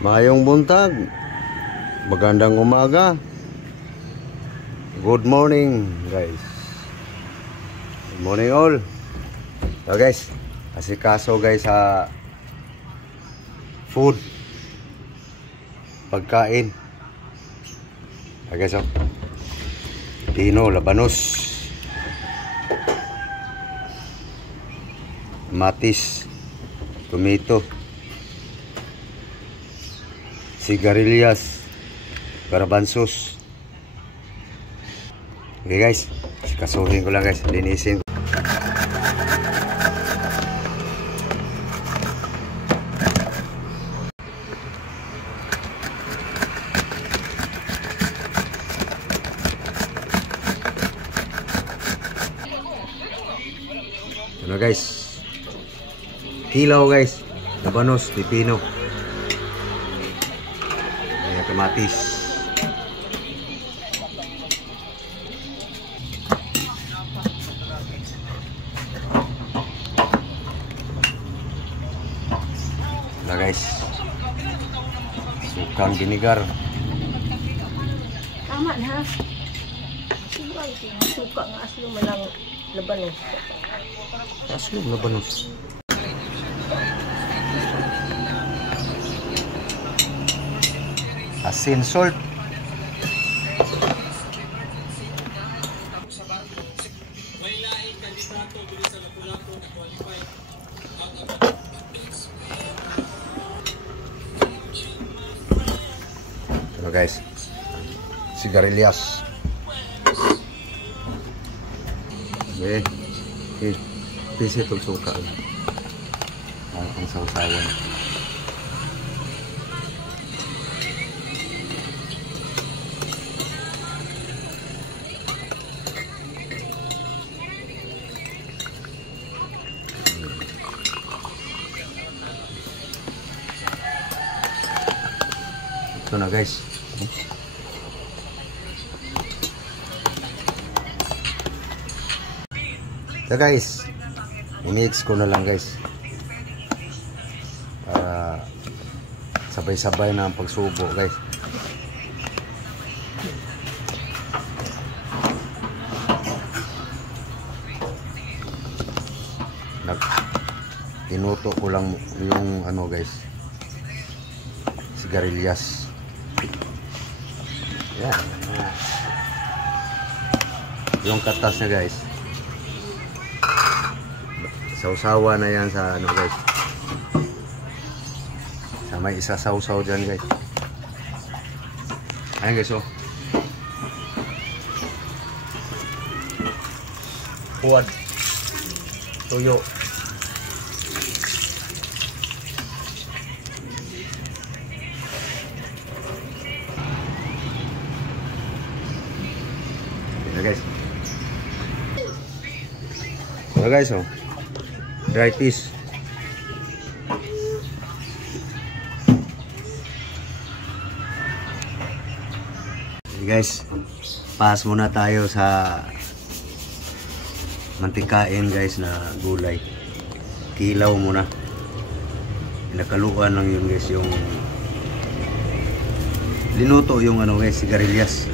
Mayong buntag, magandang umaga. Good morning guys. Good morning all. So guys, asikaso guys sa food, pagkain. Guys, pino, labanos, matis, tomato, sigarilyas, garbanzos. Okay guys, kasuhin ko lang guys, linisin ko. Ano guys, kilaw guys, labanos, pipino, ayan, kamatis, na guys, sukang binigar. Tama na. Suka nga aslo malang labanos. Aslo labanos. Asin, salt. Ano guys, sigarilyas. Okay, pisi itong suka ang sausawan. Ito na guys. So guys, i-mix ko na lang guys para sabay-sabay na ang pagsubo guys. Tinuto ko lang yung ano guys, sigarilyas. Yan. Yung katas na guys, sausawa na yan sa ano guys, sa may isa sausaw dyan guys. Ayan guys, oh, puwad, tuyo, ito guys. Ito guys, oh, dry fish. Okay guys, pass muna tayo sa mantikain guys na gulay. Kilaw muna. Nakaluan lang yun guys, yung linuto yung ano guys, sigarilyas,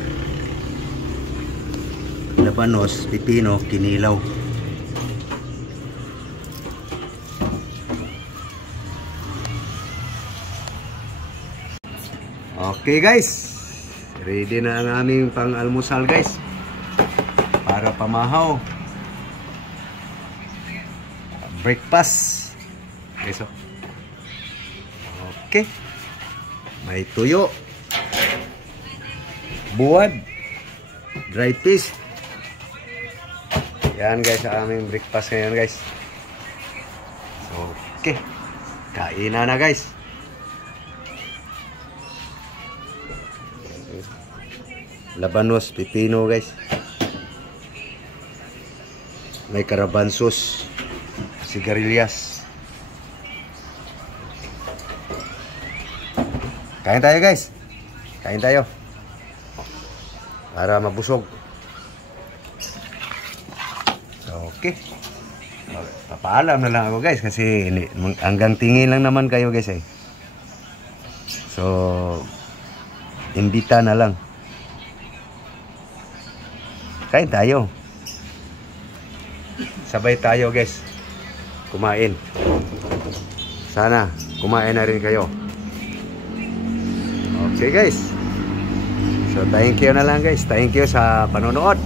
labanos, pipino, kinilaw. Okay guys, ready na ang aming pang-almusal guys, para pamahaw, breakfast guys. Okay, may tuyo, buwad, dry fish. Yan guys ang aming breakfast ngayon guys. Okay, kainan na guys. Labanos, pipino guys, may garbanzos, sigarilyas. Kain tayo guys, kain tayo para mabusog. Okay, papaalam na lang ako guys kasi hanggang tingin lang naman kayo guys eh. So, imbita na lang. Kain tayo. Sabay tayo guys. Kumain. Sana kumain na rin kayo. Okay guys. So thank you na lang guys. Thank you sa panonood.